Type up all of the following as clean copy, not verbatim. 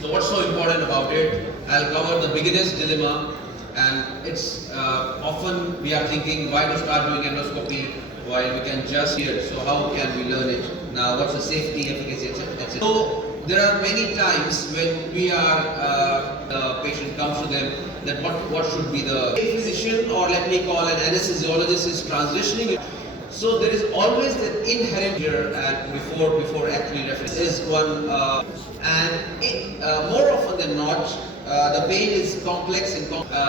So what's so important about it? I'll cover the beginner's dilemma, and it's often we are thinking why to start doing endoscopy while we can just hear it. So how can we learn it? Now what's the safety, efficacy, etc. So there are many times when we are the patient comes to them that what should be the physician, or let me call an anesthesiologist, is transitioning. So there is always an inherent here, and before actually reference is one, more often than not, the pain is complex and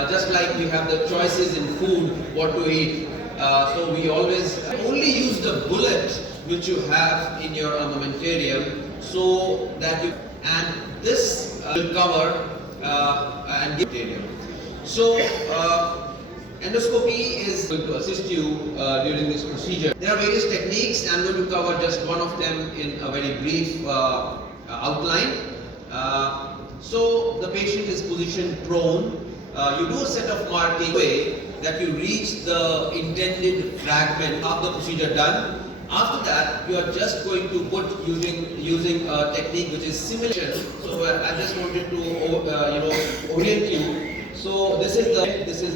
just like we have the choices in food, what to eat. So we always only use the bullet which you have in your armamentarium, so that you, and this will cover and give data. So endoscopy is going to assist you during this procedure. There are various techniques. I'm going to cover just one of them in a very brief outline. So the patient is positioned prone. You do a set of marking way that you reach the intended fragment of the procedure done. After that, you are just going to put using a technique which is simulation. So I just wanted to orient you. So this is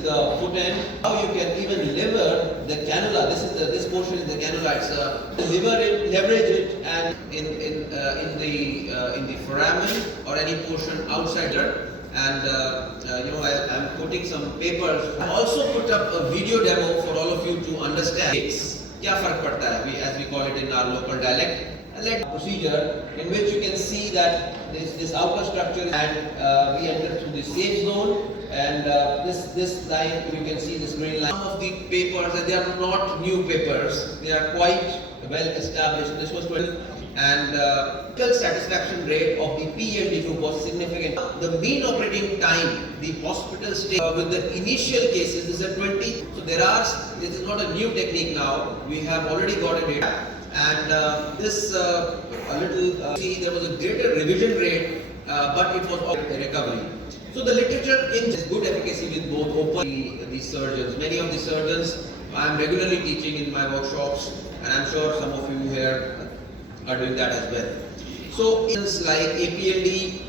the foot end. How you can even lever the cannula. This portion is the cannula. It's leverage it, and in the foramen or any portion outside there. And I'm putting some papers. I also put up a video demo for all of you to understand. क्या फर्क पड़ता है, as we call it in our local dialect. And let procedure in which you can see that this outer structure, and we enter through the safe zone, and this line you can see this green line. Some of the papers, and they are not new papers, they are quite well established. This was 12, and satisfaction rate of the PELD group was significant. The mean operating time, the hospital stay with the initial cases is at 20. So this is not a new technique now. We have already got a data, and see there was a greater revision rate, but it was all recovery. So the literature is good efficacy with both open the surgeons. Many of the surgeons I am regularly teaching in my workshops, and I'm sure some of you here are doing that as well. So things like APLD,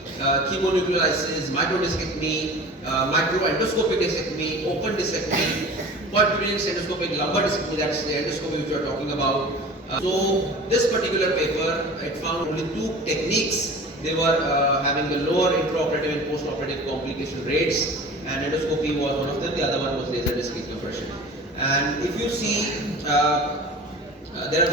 chemonucleolysis, microdiscectomy, microendoscopic discectomy, open discectomy, percutaneous endoscopic lumbar discectomy, that's the endoscopy which we are talking about. So this particular paper, it found only two techniques. They were having the lower intraoperative and postoperative complication rates, and endoscopy was one of them. The other one was laser disc compression. And if you see, there are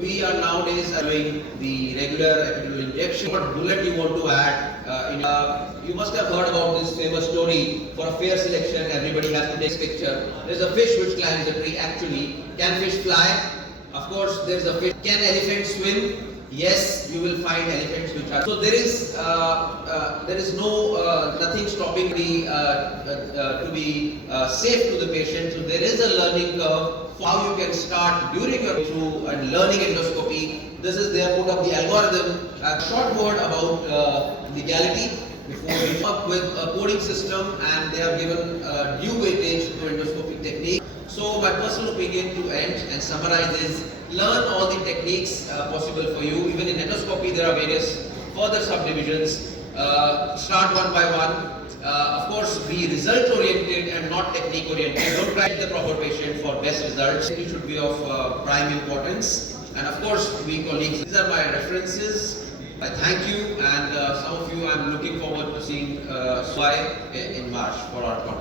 we are nowadays doing the regular epidural injection. What bullet you want to add? You must have heard about this famous story. For a fair selection, everybody has to take a picture. There's a fish which climbs a tree. Actually, can fish fly? Of course, there's a fish. Can elephants swim? Yes, you will find elephants which are. So there is nothing stopping to be safe to the patient. So there is a learning curve. How you can start during your through and learning endoscopy. This is their put up the algorithm. A short word about legality before we come up with a coding system, and they have given due weightage to endoscopic technique. So my personal opinion to end and summarize is learn all the techniques possible for you. Even in endoscopy there are various further subdivisions. Start one by one. Of course, be result oriented and not technique oriented. Don't try the proper patient for best results. It should be of prime importance. And of course, we colleagues, these are my references. I thank you, and some of you I'm looking forward to seeing in March for our conference.